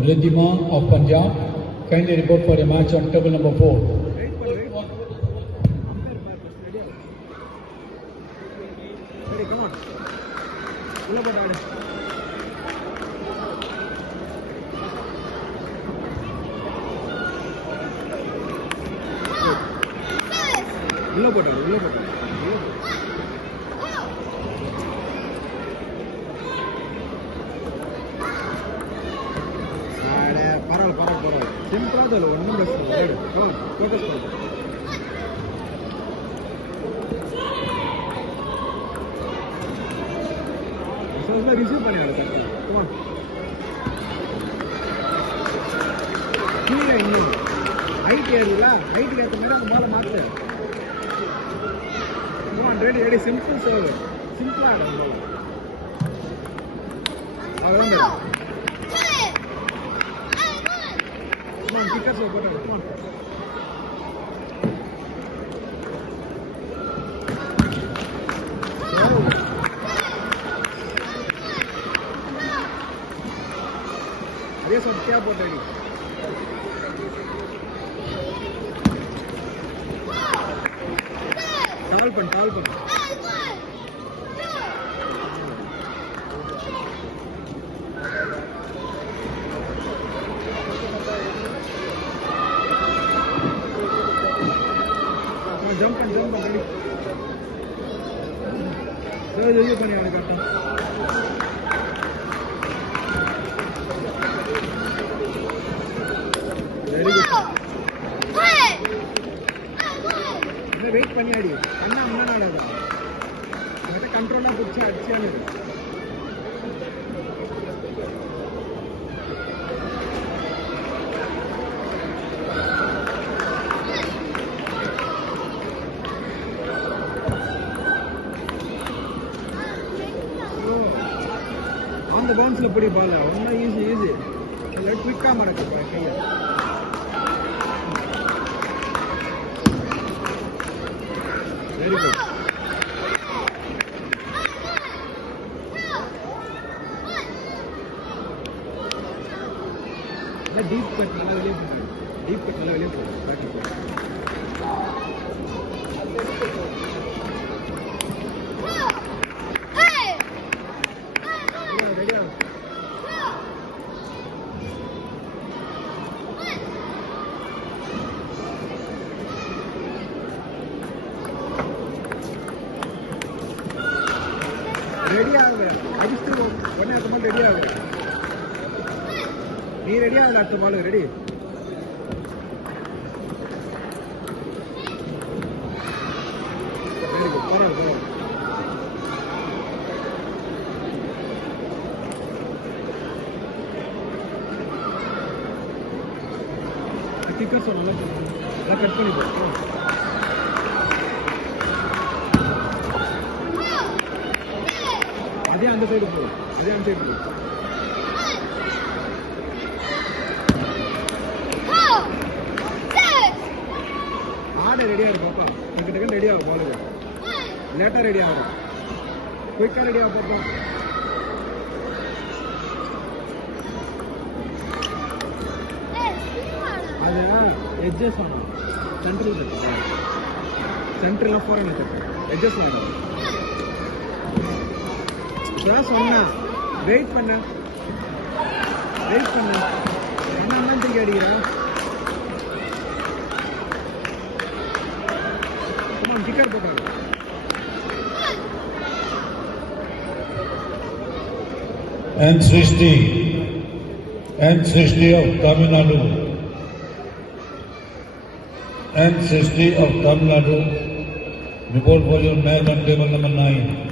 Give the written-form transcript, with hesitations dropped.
Ridhima of Punjab, kindly report for a match on table number 4. Ready, come on. Ulla pot aadu. Ulla pot aadu, ulla pot aadu. பரவாயில்ல சிம்பிளா தான் ஒன்றும் பிரச்சனை இல்லை. Focus பண்ணு. Receive பண்ணி ஆடு கரெக்டாக. கீழே இன்னும் ஹைட் ஏறுதுல, ஹைட்டுக்கு ஏற்ற மாதிரி அந்த பாலை மாற்று. ரெடி ரெடி சிம்பிள் சர்வ், சிம்பிளாக ஆடு அந்த பால். அவ்வளோதான். Kickers are good. Come on. Yes, what क्या बोल रही? टाल पन. Jump and ready. So you can यार करता. Very good. मैं वेट पनी आड़ी. अन्ना अन्ना नाड़ा था. मैं तो कंट्रोल ना पूछा अच्छा नहीं था. அந்த பவுன்ஸ்ல படி பால் ஒண்ணா ஈஸி இல்ல குயிக்கா மடக்கு கைய. Very good. டீப் கட் நல்லா வெளியே போ. பாக்கி போ. ரெடி ஆகுற அடிச்சு உடனே அடுத்த பால் ரெடி ஆகுற. நீ ரெடி ஆகல அடுத்த பால் ரெடி. Very good. பரவாயில்ல. கிக்கர் சொன்னா கட் பண்ணி போ. அதே அந்த சைடு போ. ஆட ரெடியா இருக்கு பாப்பா. டக்கு ரெடி ஆகும். பாலுக்கு லேட்டா ரெடி ஆகும். குயிக்கா ரெடி ஆகும் பாப்பா. அது எட்ஜஸ் ஆகும். சென்ட்ரல் போறேன்னு எட்ஜஸ் ஆகும். சொன்னா வெயிட் பண்ண என்ன தூக்கி அடிக்கிறா. டிக்கெட் போட்டாங்க. And Srishti of Tamil Nadu report for your match on table number 9.